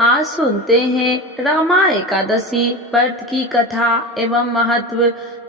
आज सुनते हैं रमा एकादशी व्रत की कथा एवं महत्व।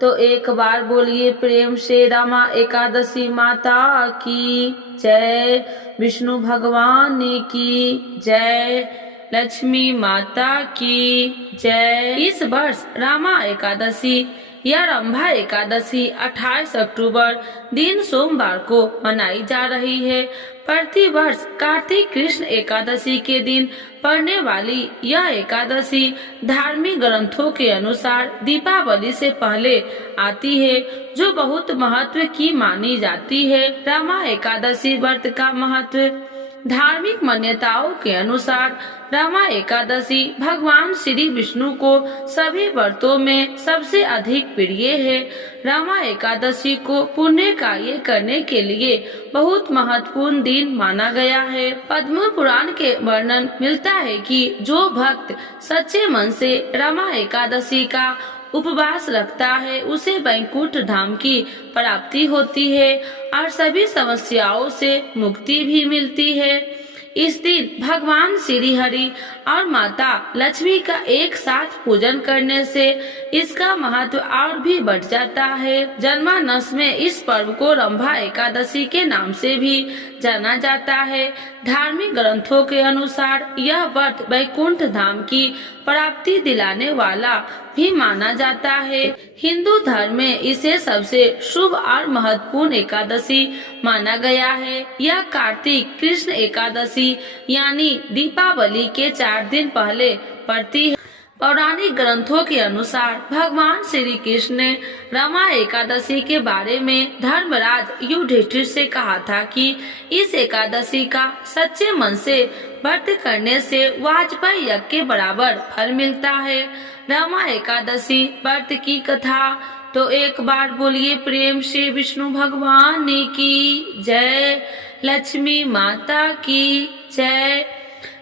तो एक बार बोलिए प्रेम से रमा एकादशी माता की जय, विष्णु भगवान की जय, लक्ष्मी माता की जय। इस वर्ष रमा एकादशी या रंभा एकादशी 28 अक्टूबर दिन सोमवार को मनाई जा रही है। प्रति वर्ष कार्तिक कृष्ण एकादशी के दिन पड़ने वाली यह एकादशी धार्मिक ग्रंथों के अनुसार दीपावली से पहले आती है, जो बहुत महत्व की मानी जाती है। रमा एकादशी व्रत का महत्व। धार्मिक मान्यताओं के अनुसार रमा एकादशी भगवान श्री विष्णु को सभी व्रतों में सबसे अधिक प्रिय है। रमा एकादशी को पुण्य कार्य करने के लिए बहुत महत्वपूर्ण दिन माना गया है। पद्म पुराण के वर्णन मिलता है कि जो भक्त सच्चे मन से रमा एकादशी का उपवास रखता है उसे वैकुंठ धाम की प्राप्ति होती है और सभी समस्याओं से मुक्ति भी मिलती है। इस दिन भगवान श्री हरि और माता लक्ष्मी का एक साथ पूजन करने से इसका महत्व और भी बढ़ जाता है। जन्मानस में इस पर्व को रंभा एकादशी के नाम से भी जाना जाता है। धार्मिक ग्रंथों के अनुसार यह व्रत वैकुंठ धाम की प्राप्ति दिलाने वाला भी माना जाता है। हिंदू धर्म में इसे सबसे शुभ और महत्वपूर्ण एकादशी माना गया है। यह कार्तिक कृष्ण एकादशी यानी दीपावली के 4 दिन पहले पड़ती है। पौराणिक ग्रंथों के अनुसार भगवान श्री कृष्ण ने रमा एकादशी के बारे में धर्मराज युधिष्ठिर से कहा था कि इस एकादशी का सच्चे मन से व्रत करने से वाजपेयी यज्ञ के बराबर फल मिलता है। रमा एकादशी व्रत की कथा। तो एक बार बोलिए प्रेम से विष्णु भगवान की जय, लक्ष्मी माता की जय।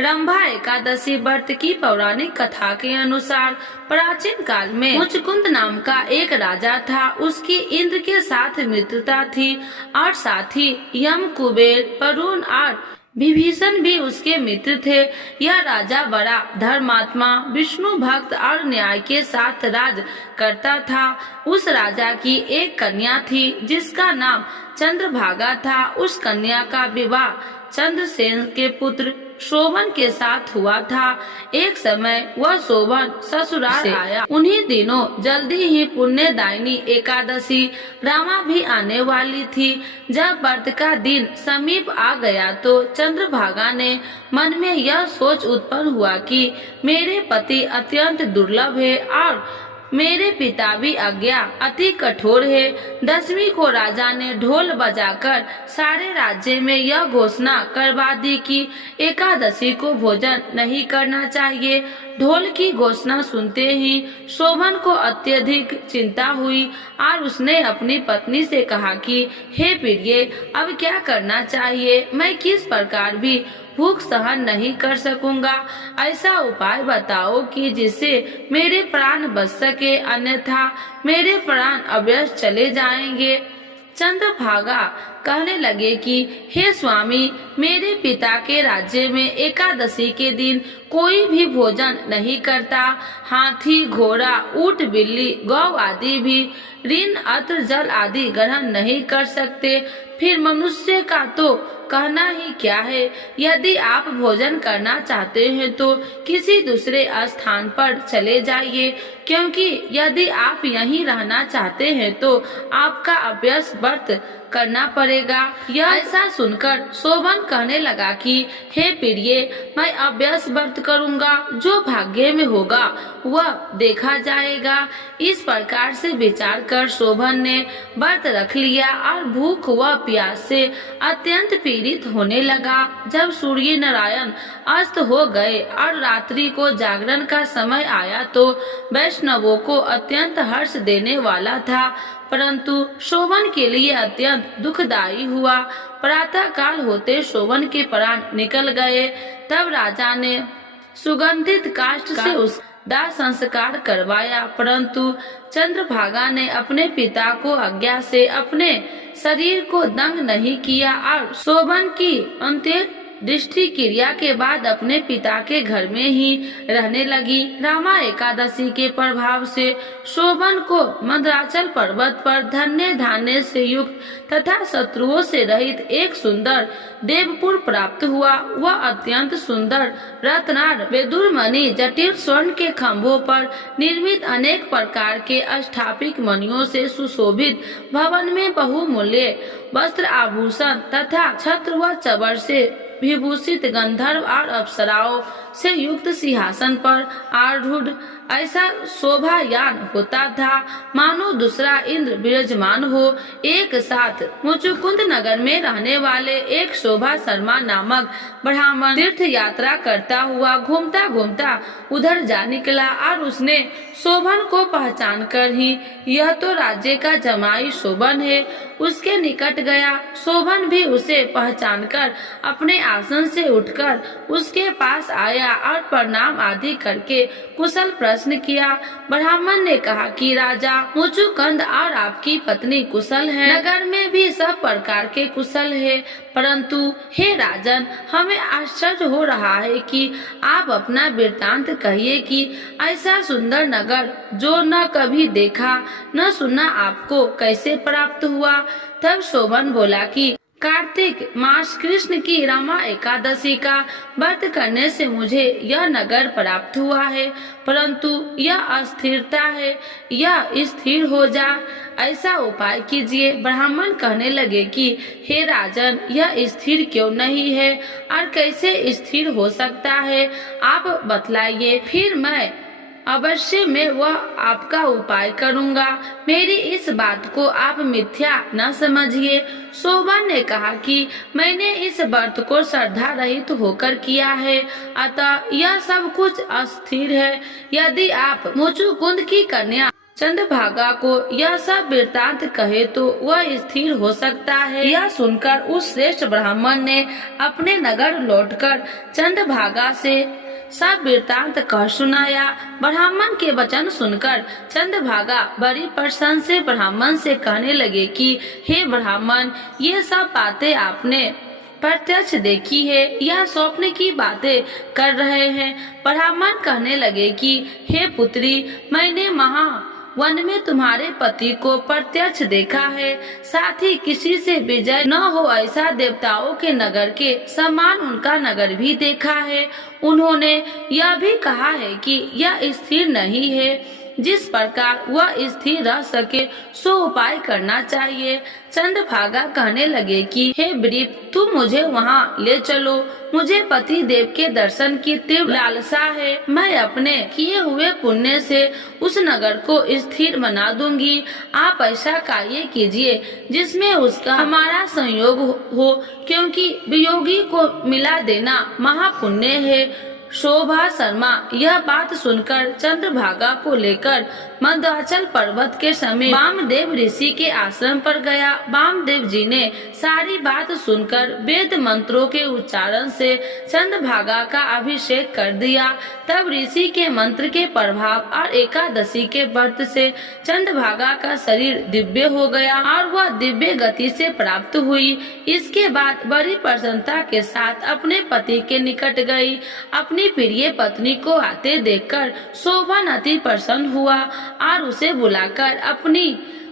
रंभा एकादशी व्रत की पौराणिक कथा के अनुसार प्राचीन काल में मुचकुंद नाम का एक राजा था। उसकी इंद्र के साथ मित्रता थी और साथ ही यम, कुबेर, वरुण और विभीषण भी उसके मित्र थे। यह राजा बड़ा धर्मात्मा, विष्णु भक्त और न्याय के साथ राज करता था। उस राजा की एक कन्या थी जिसका नाम चंद्रभागा था। उस कन्या का विवाह चंद्रसेन के पुत्र शोभन के साथ हुआ था। एक समय वह शोभन ससुराल से आया। उन्हीं दिनों जल्दी ही पुण्यदायिनी एकादशी रमा भी आने वाली थी। जब व्रत का दिन समीप आ गया तो चंद्रभागा ने मन में यह सोच उत्पन्न हुआ कि मेरे पति अत्यंत दुर्लभ है और मेरे पिता भी आज्ञा अति कठोर है। 10वीं को राजा ने ढोल बजाकर सारे राज्य में यह घोषणा करवा दी कि एकादशी को भोजन नहीं करना चाहिए। ढोल की घोषणा सुनते ही शोभन को अत्यधिक चिंता हुई और उसने अपनी पत्नी से कहा कि हे प्रिय, अब क्या करना चाहिए? मैं किस प्रकार भी भूख सहन नहीं कर सकूंगा। ऐसा उपाय बताओ कि जिससे मेरे प्राण बच सके, अन्यथा मेरे प्राण अवश्य चले जाएंगे। चंद्रभागा कहने लगे कि हे स्वामी, मेरे पिता के राज्य में एकादशी के दिन कोई भी भोजन नहीं करता। हाथी, घोड़ा, ऊंट, बिल्ली, गौ आदि भी ऋण, अत्र, जल आदि ग्रहण नहीं कर सकते। फिर मनुष्य का तो कहना ही क्या है। यदि आप भोजन करना चाहते हैं तो किसी दूसरे स्थान पर चले जाइए, क्योंकि यदि आप यहीं रहना चाहते हैं तो आपका अभ्यास व्रत करना पड़ेगा। यह ऐसा सुनकर शोभन कहने लगा कि हे प्रिय, मैं अभ्यास व्रत करूंगा, जो भाग्य में होगा वह देखा जाएगा। इस प्रकार से विचार कर शोभन ने व्रत रख लिया और भूख व प्यास से अत्यंत पीड़ित होने लगा। जब सूर्य नारायण अस्त हो गए और रात्रि को जागरण का समय आया तो वैष्णवों को अत्यंत हर्ष देने वाला था, परंतु शोभन के लिए अत्यंत दुखदायी हुआ। प्रातः काल होते शोभन के प्राण निकल गए। तब राजा ने सुगंधित काष्ठ से उस दाह संस्कार करवाया, परंतु चंद्रभागा ने अपने पिता को आज्ञा से अपने शरीर को दंग नहीं किया और शोभन की अंत्य दृष्टि क्रिया के बाद अपने पिता के घर में ही रहने लगी। रमा एकादशी के प्रभाव से शोभन को मंदराचल पर्वत पर धन्य धान्य से युक्त तथा शत्रुओं से रहित एक सुंदर देवपुर प्राप्त हुआ। वह अत्यंत सुंदर रत्नार वेदुरमणि जटिल स्वर्ण के खंभों पर निर्मित अनेक प्रकार के अष्टापिक मणियों से सुशोभित भवन में बहुमूल्य वस्त्र आभूषण तथा छत्र व चबर से विभूषित गंधर्व और अप्सराओं से युक्त सिंहासन पर आरूढ़ ऐसा शोभायान होता था मानो दूसरा इंद्र विराजमान हो। एक साथ मुचुकुंद नगर में रहने वाले एक शोभा शर्मा नामक ब्राह्मण तीर्थ यात्रा करता हुआ घूमता घूमता उधर जा निकला और उसने शोभन को पहचान कर ही यह तो राज्य का जमाई शोभन है उसके निकट गया। शोभन भी उसे पहचान कर अपने आसन से उठकर उसके पास आया और प्रणाम आदि करके कुशल प्रश्न किया। ब्राह्मण ने कहा कि राजा मुचुकुंद और आपकी पत्नी कुशल है। नगर में भी सब प्रकार के कुशल है, परंतु हे राजन, हमें आश्चर्य हो रहा है कि आप अपना वृत्तांत कहिए कि ऐसा सुंदर नगर जो न कभी देखा न सुना आपको कैसे प्राप्त हुआ। तब शोभन बोला कि कार्तिक मास कृष्ण की रमा एकादशी का व्रत करने से मुझे यह नगर प्राप्त हुआ है, परंतु यह अस्थिरता है, यह स्थिर हो जा ऐसा उपाय कीजिए। ब्राह्मण कहने लगे कि हे राजन, यह स्थिर क्यों नहीं है और कैसे स्थिर हो सकता है, आप बतलाइए, फिर मैं अवश्य मैं वह आपका उपाय करूंगा। मेरी इस बात को आप मिथ्या न समझिए। शोभन ने कहा कि मैंने इस व्रत को श्रद्धा रहित होकर किया है, अतः यह सब कुछ अस्थिर है। यदि आप मुचुकुंद की कन्या चंद्रभागा को यह सब वृत्तांत कहे तो वह स्थिर हो सकता है। यह सुनकर उस श्रेष्ठ ब्राह्मण ने अपने नगर लौटकर चंद्रभागा से सब वृत्तांत कह सुनाया। ब्राह्मण के वचन सुनकर चंद्रभागा बड़ी प्रसन्न से ब्राह्मण से कहने लगे कि हे ब्राह्मण, ये सब बातें आपने प्रत्यक्ष देखी है या स्वप्न की बातें कर रहे हैं। ब्राह्मण कहने लगे कि हे पुत्री, मैंने वन में तुम्हारे पति को प्रत्यक्ष देखा है, साथ ही किसी से विजय न हो ऐसा देवताओं के नगर के समान उनका नगर भी देखा है। उन्होंने यह भी कहा है कि यह स्थिर नहीं है, जिस प्रकार वह स्थिर रह सके सो उपाय करना चाहिए। चंद्रभागा कहने लगे कि हे ब्रीप, तुम मुझे वहाँ ले चलो, मुझे पति देव के दर्शन की तीव्र लालसा है। मैं अपने किए हुए पुण्य से उस नगर को स्थिर बना दूंगी। आप ऐसा कार्य कीजिए जिसमें उसका हमारा संयोग हो, क्योंकि वियोगी को मिला देना महापुण्य है। शोभा शर्मा यह बात सुनकर चंद्रभागा को लेकर मंदराचल पर्वत के समीप वामदेव ऋषि के आश्रम पर गया। वामदेव जी ने सारी बात सुनकर वेद मंत्रों के उच्चारण से चंद्रभागा का अभिषेक कर दिया। तब ऋषि के मंत्र के प्रभाव और एकादशी के व्रत से चंद्रभागा का शरीर दिव्य हो गया और वह दिव्य गति से प्राप्त हुई। इसके बाद बड़ी प्रसन्नता के साथ अपने पति के निकट गई। अपनी प्रिय पत्नी को आते देखकर शोभन अति प्रसन्न हुआ और उसे बुलाकर अपनी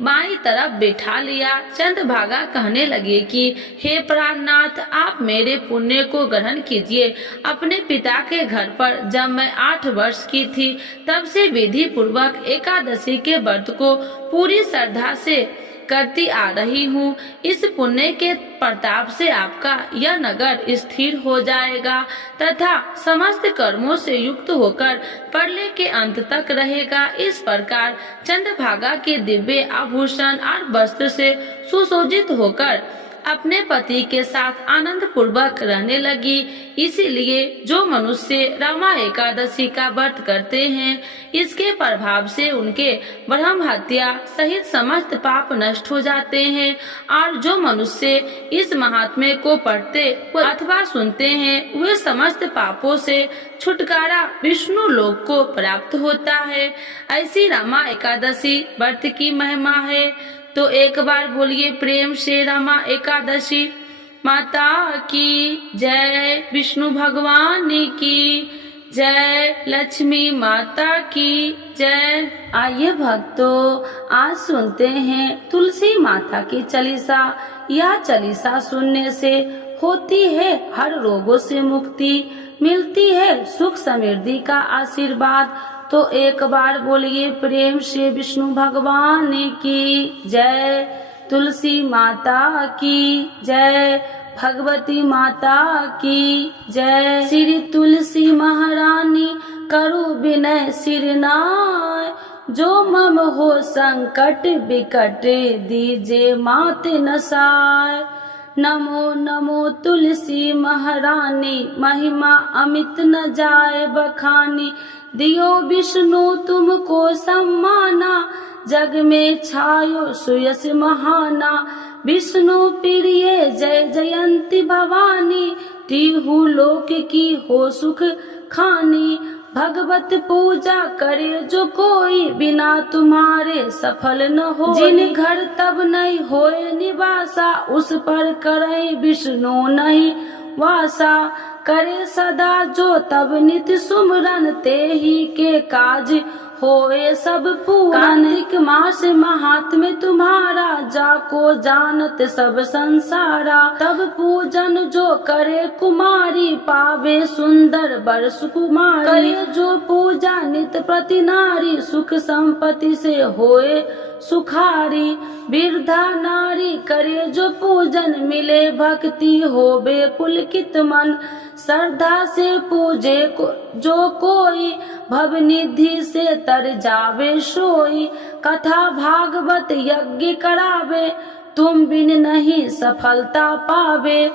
बाई तरफ बैठा लिया। चंद्रभागा कहने लगे कि हे प्राणनाथ, आप मेरे पुण्य को ग्रहण कीजिए। अपने पिता के घर पर जब मैं 8 वर्ष की थी तब से विधि पूर्वक एकादशी के व्रत को पूरी श्रद्धा से करती आ रही हूँ। इस पुण्य के प्रताप से आपका यह नगर स्थिर हो जाएगा तथा समस्त कर्मों से युक्त होकर प्रलय के अंत तक रहेगा। इस प्रकार चंद्रभागा के दिव्य आभूषण और वस्त्र से सुसज्जित होकर अपने पति के साथ आनंद पूर्वक रहने लगी। इसीलिए जो मनुष्य रमा एकादशी का व्रत करते हैं, इसके प्रभाव से उनके ब्रह्म हत्या सहित समस्त पाप नष्ट हो जाते हैं। और जो मनुष्य इस महात्म्य को पढ़ते अथवा सुनते हैं, वे समस्त पापों से छुटकारा विष्णु लोक को प्राप्त होता है। ऐसी रमा एकादशी व्रत की महिमा है। तो एक बार बोलिए प्रेम से रमा एकादशी माता की जय, विष्णु भगवान की जय, लक्ष्मी माता की जय। आइए भक्तों, आज सुनते हैं तुलसी माता की चालीसा। यह चालीसा सुनने से होती है हर रोगों से मुक्ति, मिलती है सुख समृद्धि का आशीर्वाद। तो एक बार बोलिए प्रेम से विष्णु भगवान की जय, तुलसी माता की जय, भगवती माता की जय। श्री तुलसी महारानी करु विनय सिर नाय, जो मम हो संकट विकट दीजे मात नसाय। नमो नमो तुलसी महारानी, महिमा अमित न जाए बखानी। दियो विष्णु तुमको सम्माना, जग में छायो सुयस महाना। विष्णु प्रिय जय जयंती भवानी, तिहु लोक की हो सुख खानी। भगवत पूजा करे जो कोई, बिना तुम्हारे सफल न हो। जिन घर तब नहीं होए निवासा, उस पर करे विष्णु नहीं वासा। करे सदा जो तब नित सुमरन, ते ही के काज होए सब पूरन। कार्तिक मास महात्म्य तुम्हारा, जाको जानत सब संसारा। तब पूजन जो करे कुमारी, पावे सुंदर वर सुकुमारी। करे जो पूजा नित प्रति नारी, सुख संपत्ति से होए सुखारी। वृद्धा नारी करे जो पूजन, मिले भक्ति होवे पुलकित मन। श्रद्धा से पूजे जो कोई, भवनिधि से तर जावे सोई। कथा भागवत यज्ञ करावे, तुम बिन नहीं सफलता पावे।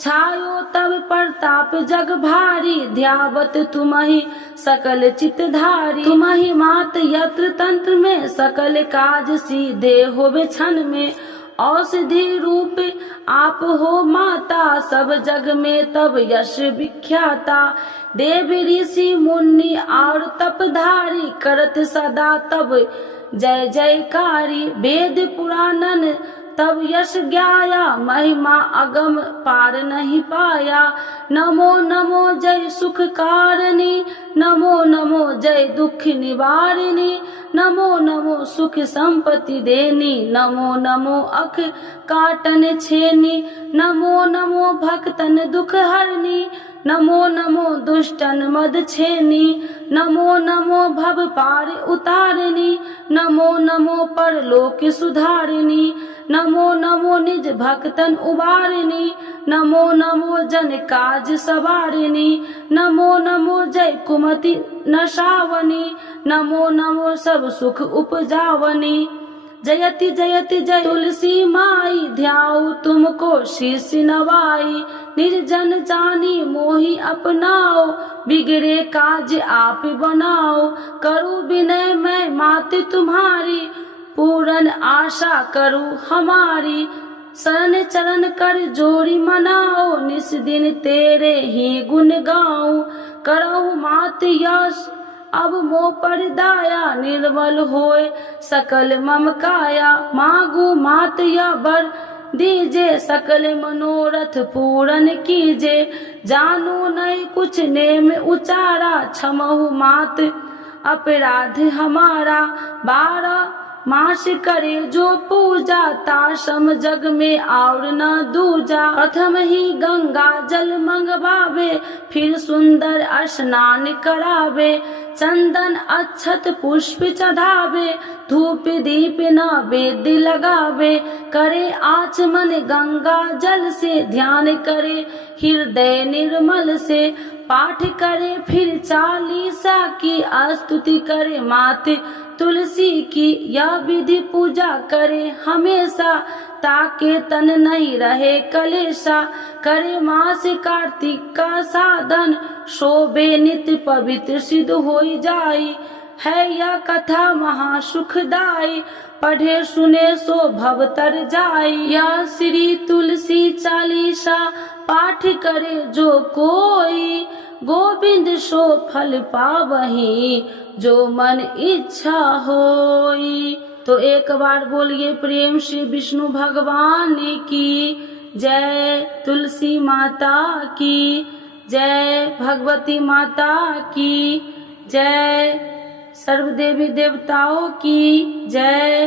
छायो तब प्रताप जग भारी, ध्यावत तुम्हि सकल चितधारी। तुम्हि मात यत्र तंत्र में, सकल काज सीधे होवे क्षण में। औषधि रूप आप हो माता, सब जग में तब यश विख्याता। देव ऋषि मुनि और तपधारी, करत सदा तब जय जयकारी। वेद पुराणन तब यश ज्ञाया, महिमा अगम पार नहीं पाया। नमो नमो जय सुख कारिणी, नमो नमो जय दुख निवारिणी। नमो नमो सुख संपत्ति देनी, नमो नमो अख काटन छेनी। नमो नमो भक्तन दुख हरनी, नमो नमो दुष्टन मद छेनी। नमो नमो भव पार उतारिणी, नमो नमो परलोक सुधारिणी। नमो नमो निज भक्तन उबारिणी, नमो नमो जन काज सवारिणी। नमो नमो जय कुमति नशावनी, नमो नमो सब सुख उपजावनी। जयति जयति जय तुलसी माई, ध्याऊ तुमको शीश नवाई। निर्जन जानी मोहि अपनाओ, बिगड़े काज आप बनाओ। करूँ विनय मैं मात तुम्हारी, पूरन आशा करूँ हमारी। शरण चरण कर जोड़ी मनाओ, निस दिन तेरे ही गुण गाऊं। करहु मात यश अब मोह पर दाया, निर्मल होए सकल मम काया। मांगू मात या वर दीजे, सकल मनोरथ पूरन कीजे। जानू नहीं कुछ नेम उचारा, क्षमहु मात अपराध हमारा। 12 मास करे जो पूजा, ताशम जग में और न दूजा। प्रथम ही गंगा जल मंगवावे, फिर सुंदर स्नान करावे। चंदन अक्षत पुष्प चढ़ावे, धूप दीप नैवेद्य लगावे। करे आचमन गंगा जल से, ध्यान करे हृदय निर्मल से। पाठ करे फिर चालीसा की, स्तुति करे मात तुलसी की। यह विधि पूजा करे हमेशा, ताके तन नहीं रहे कलेशा। करे मास कार्तिक का साधन, शोभे नित्य पवित्र सिद्ध होई जाई। है यह कथा महासुखदाई, पढ़े सुने सो भव तर जाई। यह श्री तुलसी चालीसा, पाठ करे जो कोई। गोविंद सो फल पावही, जो मन इच्छा होई। तो एक बार बोलिए प्रेम से विष्णु भगवान की जय, तुलसी माता की जय, भगवती माता की जय, सर्व देवी देवताओं की जय।